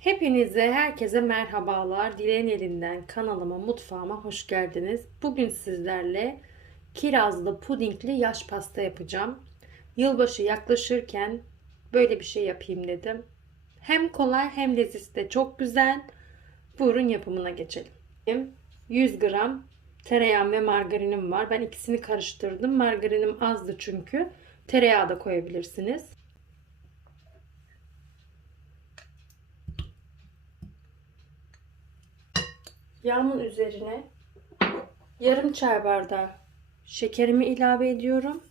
Hepinize, herkese merhabalar. Dileğin elinden kanalıma, mutfağıma hoş geldiniz. Bugün sizlerle kirazlı pudingli yaş pasta yapacağım. Yılbaşı yaklaşırken böyle bir şey yapayım dedim. Hem kolay hem leziz de çok güzel. Buyurun yapımına geçelim. 100 gram tereyağım ve margarinim var. Ben ikisini karıştırdım. Margarinim azdı çünkü. Tereyağı da koyabilirsiniz. Yağımın üzerine yarım çay bardağı şekerimi ilave ediyorum.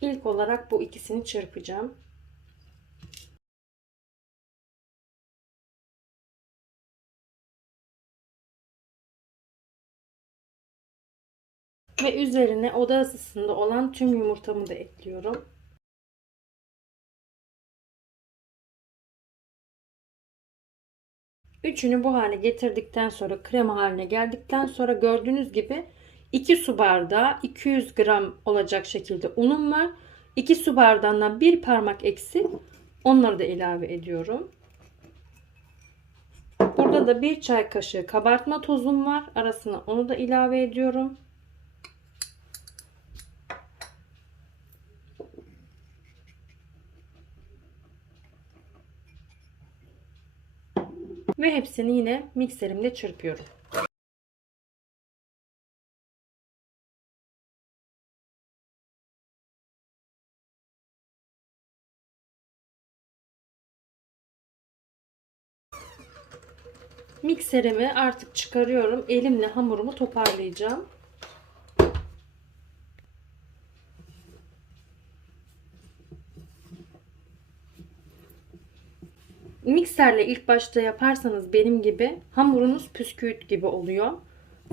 İlk olarak bu ikisini çırpacağım. Ve üzerine oda ısısında olan tüm yumurtamı da ekliyorum. Üçünü bu hale getirdikten sonra krema haline geldikten sonra gördüğünüz gibi 2 su bardağı 200 gram olacak şekilde unum var. 2 su bardağından bir parmak eksik. Onları da ilave ediyorum. Burada da bir çay kaşığı kabartma tozum var. Arasına onu da ilave ediyorum. Ve hepsini yine mikserimde çırpıyorum. Mikserimi artık çıkarıyorum. Elimle hamurumu toparlayacağım. Mikserle ilk başta yaparsanız benim gibi hamurunuz püsküüt gibi oluyor.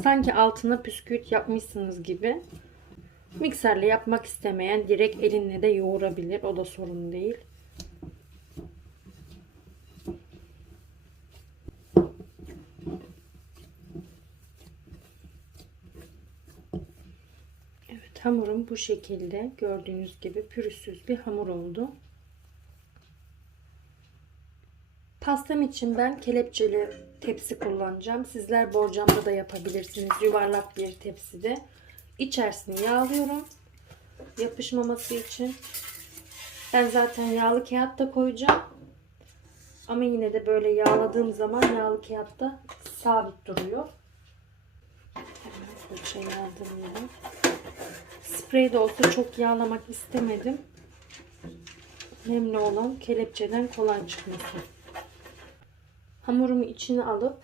Sanki altına püsküüt yapmışsınız gibi. Mikserle yapmak istemeyen direkt elinle de yoğurabilir. O da sorun değil. Evet hamurum bu şekilde gördüğünüz gibi pürüzsüz bir hamur oldu. Pastam için ben kelepçeli tepsi kullanacağım. Sizler borcamda da yapabilirsiniz. Yuvarlak bir tepside. İçerisini yağlıyorum. Yapışmaması için. Ben zaten yağlı kağıt da koyacağım. Ama yine de böyle yağladığım zaman yağlı kağıtta sabit duruyor. Hemen fırça yağdırıyorum. Sprey de olsa çok yağlamak istemedim. Önemli olan kelepçeden kolay çıkması. Hamurumu içine alıp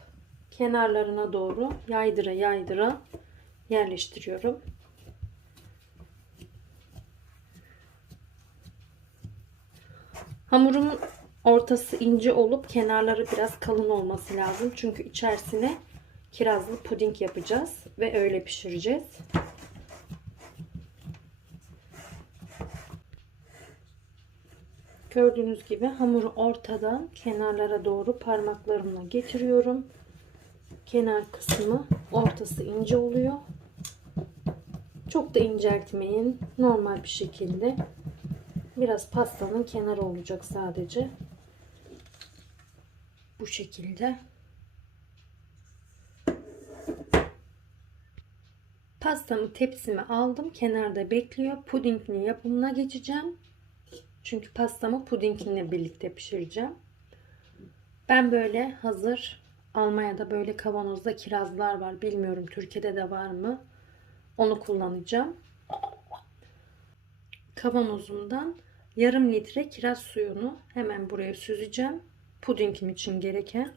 kenarlarına doğru yaydıra yaydıra yerleştiriyorum. Hamurumun ortası ince olup kenarları biraz kalın olması lazım. Çünkü içerisine kirazlı puding yapacağız ve öyle pişireceğiz. Gördüğünüz gibi hamuru ortadan kenarlara doğru parmaklarımla getiriyorum. Kenar kısmı ortası ince oluyor. Çok da inceltmeyin. Normal bir şekilde. Biraz pastanın kenarı olacak sadece. Bu şekilde. Pastamı tepsime aldım. Kenarda bekliyor. Pudingin yapımına geçeceğim. Çünkü pastamı pudinginle birlikte pişireceğim. Ben böyle hazır Almanya'da böyle kavanozda kirazlar var. Bilmiyorum Türkiye'de de var mı? Onu kullanacağım. Kavanozumdan yarım litre kiraz suyunu hemen buraya süzeceğim. Pudingim için gereken.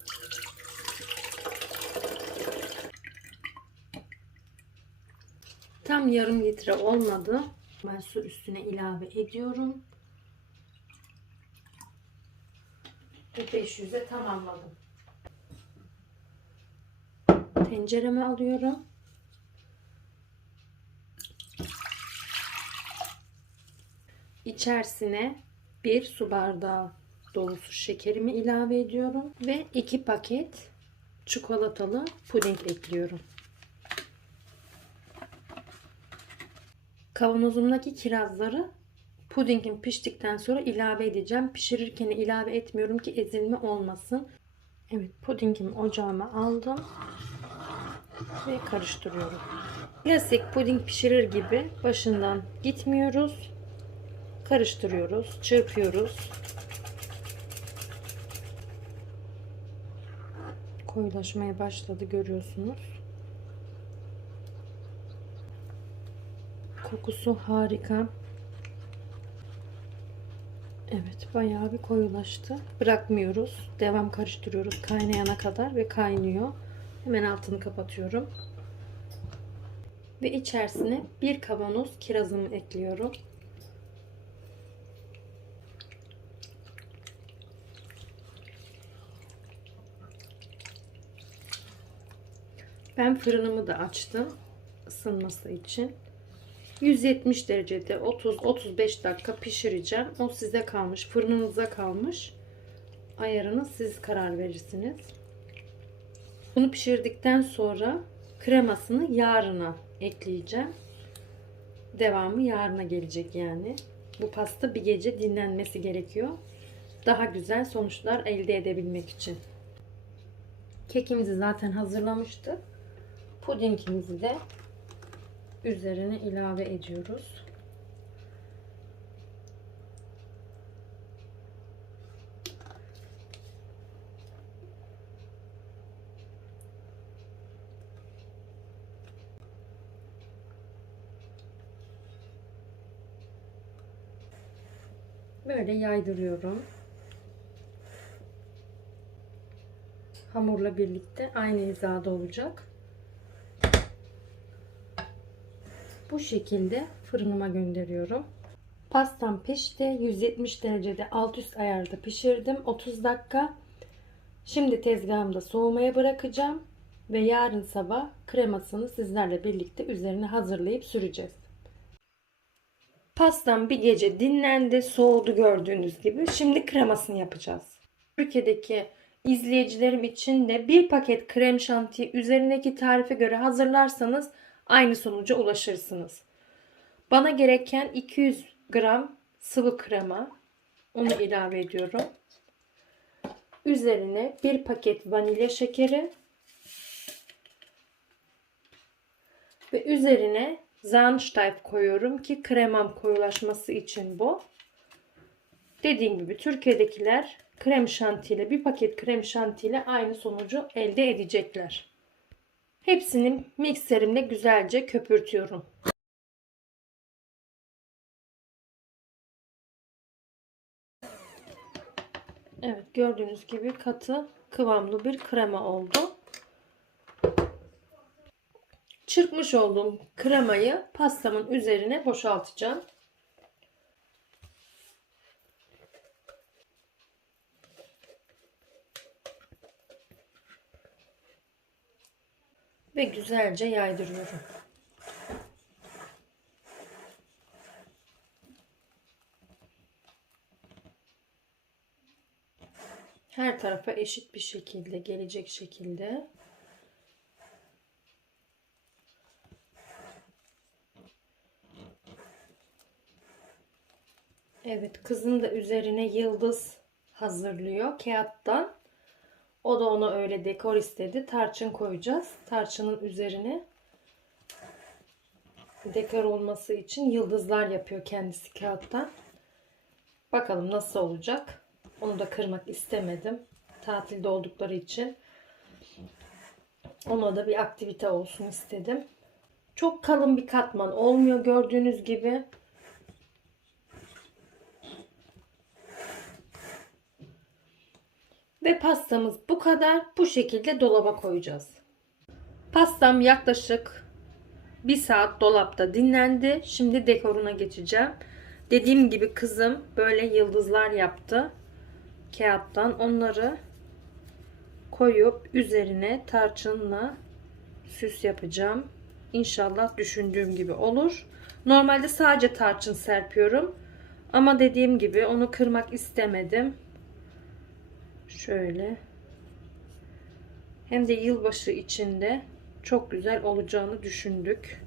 Tam yarım litre olmadı. Ben su üstüne ilave ediyorum. Ve 500'e tamamladım. Tencereme alıyorum. İçerisine bir su bardağı dolusu şekerimi ilave ediyorum ve 2 paket çikolatalı puding ekliyorum. Kavanozumdaki kirazları pudingim piştikten sonra ilave edeceğim. Pişirirken ilave etmiyorum ki ezilme olmasın. Evet pudingimi ocağıma aldım ve karıştırıyorum. Klasik puding pişirir gibi başından gitmiyoruz. Karıştırıyoruz, çırpıyoruz. Koyulaşmaya başladı görüyorsunuz. Kokusu harika. Evet bayağı bir koyulaştı. Bırakmıyoruz. Devam karıştırıyoruz kaynayana kadar ve kaynıyor. Hemen altını kapatıyorum. Ve içerisine bir kavanoz kirazımı ekliyorum. Ben fırınımı da açtım ısınması için. 170 derecede 30-35 dakika pişireceğim. O size kalmış. Fırınınıza kalmış. Ayarını siz karar verirsiniz. Bunu pişirdikten sonra kremasını yarına ekleyeceğim. Devamı yarına gelecek yani. Bu pasta bir gece dinlenmesi gerekiyor. Daha güzel sonuçlar elde edebilmek için. Kekimizi zaten hazırlamıştık. Pudingimizi de üzerine ilave ediyoruz. Böyle yaydırıyorum. Hamurla birlikte aynı hizada olacak. Bu şekilde fırınıma gönderiyorum. Pastam pişti. 170 derecede alt üst ayarda pişirdim. 30 dakika. Şimdi tezgahımda soğumaya bırakacağım. Ve yarın sabah kremasını sizlerle birlikte üzerine hazırlayıp süreceğiz. Pastam bir gece dinlendi, soğudu gördüğünüz gibi. Şimdi kremasını yapacağız. Türkiye'deki izleyicilerim için de bir paket krem şanti üzerindeki tarife göre hazırlarsanız aynı sonuca ulaşırsınız. Bana gereken 200 gram sıvı krema. Onu ilave ediyorum. Üzerine bir paket vanilya şekeri ve üzerine Zahnsteif koyuyorum ki kremam koyulaşması için bu. Dediğim gibi Türkiye'dekiler krem şantiyle bir paket krem şantiyle aynı sonucu elde edecekler. Hepsini mikserimle güzelce köpürtüyorum. Evet gördüğünüz gibi katı kıvamlı bir krema oldu. Çırpmış olduğum kremayı pastamın üzerine boşaltacağım. Ve güzelce yaydırıyorum. Her tarafa eşit bir şekilde gelecek şekilde Evet kızım da üzerine yıldız hazırlıyor kağıttan. O da ona öyle dekor istedi. Tarçın koyacağız. Tarçının üzerine dekor olması için yıldızlar yapıyor kendisi kağıttan. Bakalım nasıl olacak. Onu da kırmak istemedim. Tatilde oldukları için. Ona da bir aktivite olsun istedim. Çok kalın bir katman olmuyor gördüğünüz gibi. Ve pastamız bu kadar. Bu şekilde dolaba koyacağız. Pastam yaklaşık bir saat dolapta dinlendi. Şimdi dekoruna geçeceğim. Dediğim gibi kızım böyle yıldızlar yaptı. Kağıttan onları koyup üzerine tarçınla süs yapacağım. İnşallah düşündüğüm gibi olur. Normalde sadece tarçın serpiyorum. Ama dediğim gibi onu kırmak istemedim. Şöyle. Hem de yılbaşı içinde çok güzel olacağını düşündük.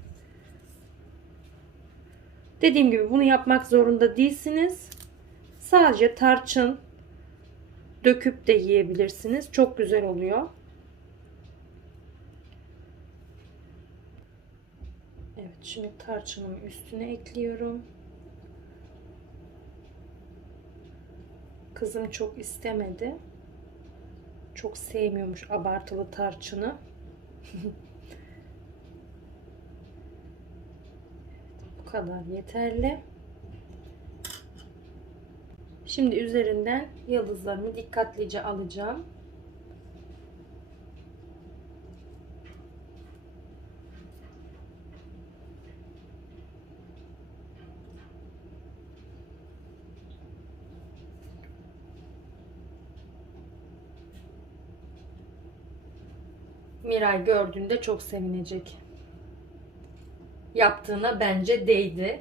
Dediğim gibi bunu yapmak zorunda değilsiniz. Sadece tarçın döküp de yiyebilirsiniz. Çok güzel oluyor. Evet şimdi tarçınımı üstüne ekliyorum. Kızım çok istemedi. Çok sevmiyormuş abartılı tarçını. Bu kadar yeterli. Şimdi üzerinden yıldızlarımı dikkatlice alacağım. Miray gördüğünde çok sevinecek. Yaptığına bence değdi.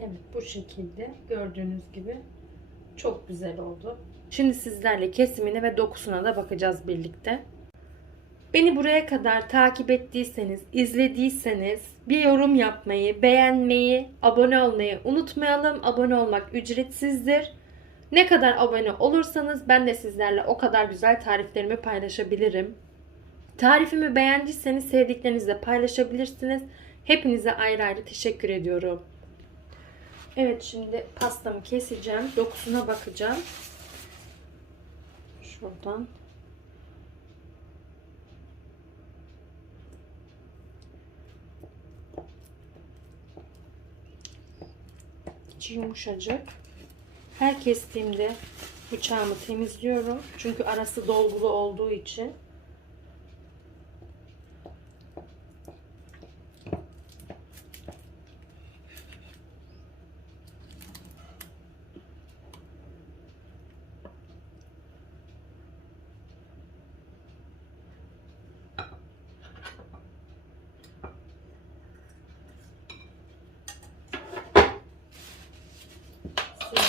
Evet bu şekilde gördüğünüz gibi çok güzel oldu. Şimdi sizlerle kesimine ve dokusuna da bakacağız birlikte. Beni buraya kadar takip ettiyseniz, izlediyseniz bir yorum yapmayı, beğenmeyi, abone olmayı unutmayalım. Abone olmak ücretsizdir. Ne kadar abone olursanız ben de sizlerle o kadar güzel tariflerimi paylaşabilirim. Tarifimi beğendiyseniz sevdiklerinizle paylaşabilirsiniz. Hepinize ayrı ayrı teşekkür ediyorum. Evet şimdi pastamı keseceğim. Dokusuna bakacağım. Şuradan. İçi yumuşacık. Her kestiğimde bıçağımı temizliyorum. Çünkü arası dolgulu olduğu için.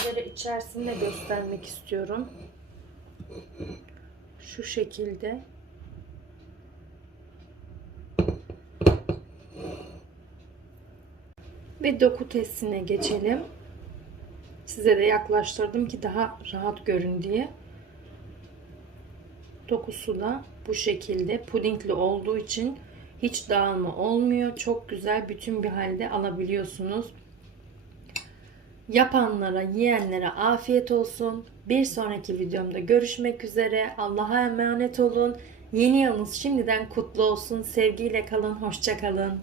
Sizlere içerisinde göstermek istiyorum. Şu şekilde. Ve doku testine geçelim. Size de yaklaştırdım ki daha rahat görün diye. Dokusu da bu şekilde pudingli olduğu için hiç dağılma olmuyor. Çok güzel bütün bir halde alabiliyorsunuz. Yapanlara, yiyenlere afiyet olsun. Bir sonraki videomda görüşmek üzere. Allah'a emanet olun. Yeni yılınız şimdiden kutlu olsun. Sevgiyle kalın, hoşça kalın.